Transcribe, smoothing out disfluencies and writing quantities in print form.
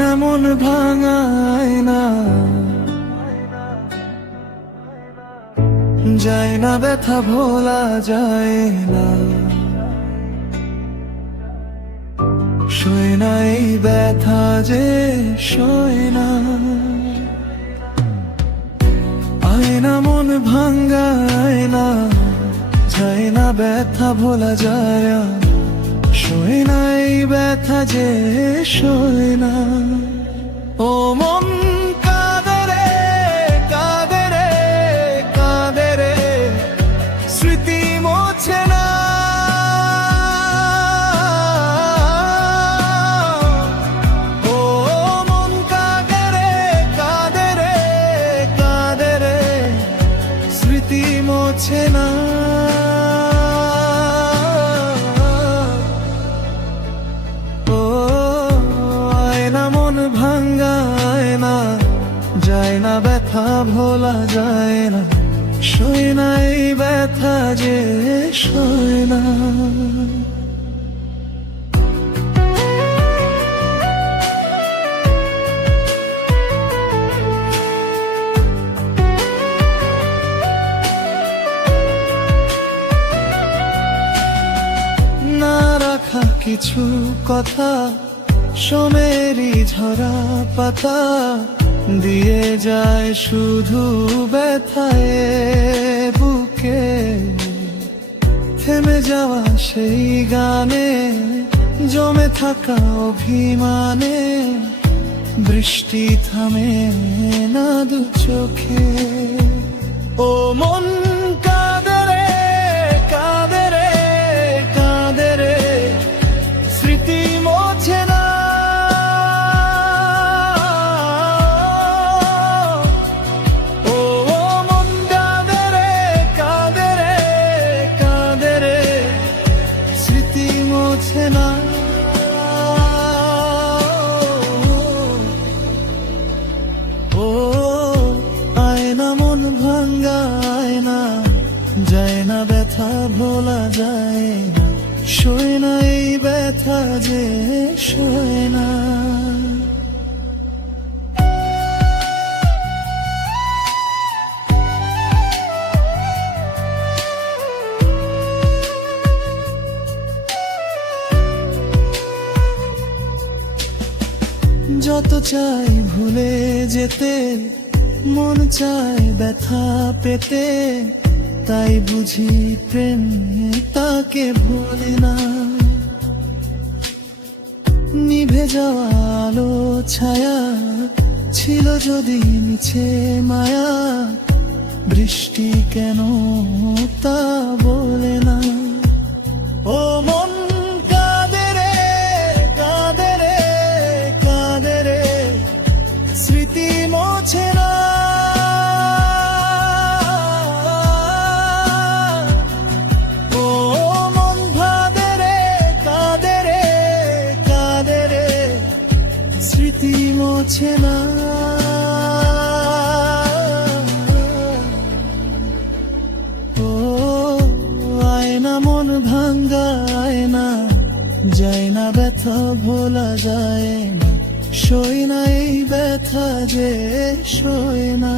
আয়না মন ভাঙায় না, যায় না ব্যথা ভোলা যায় না, সয় না এই ব্যথা যে সয় না। আয়না মন ভাঙায় না, যায় না ব্যথা ভোলা যায় না, সয় না এই ব্যথা যে সয় না। ও মন কাঁদে রে, কাঁদে রে, কাঁদে রে, স্মৃতি মোছে না। ও মন কাঁদে রে, কাঁদে রে, কাঁদে রে, স্মৃতি মোছে না। ভাঙ্গায় না, যায় না ব্যথা ভোলা যায় না, সয় না এই ব্যথা যে সয় না। না রাখা কিছু কথা, সোমেরি ঝরা পাতা, দিয়ে যায় শুধু ব্যথায় বুকে। থেমে যাওয়া সেই গানে, জমে থাকা অভিমানে, বৃষ্টি থামে না দু চোখে। ও মন কাঁদে রে, কাঁদে রে, কাঁদে রে, স্মৃতি মোছে না। ও আয়না মন ভাঙ্গায় না, যায় না ব্যথা ভোলা যায় না, সয় না এই ব্যথা যে সয় না। যত চাই ভুলে যেতে, মন চায় ব্যথা পেতে, তাই বুঝি প্রেম তাকে ভোলে না। নিভে যাওয়া আলো ছায়া ছিল যদি মিছে মায়া, বৃষ্টি কেন তা বলে না। ও মন কাঁদে রে, কাঁদে রে, কাঁদে রে, স্মৃতি মোছে না। ও মন ভাদে রে, কাঁদে রে, কাঁদে রে, স্মৃতি মোছে না। ও আয়না মন ভাঙ্গায় না, যায় না ব্যথা ভোলা যায় না, সয় না এই ব্যথা যে সয় না।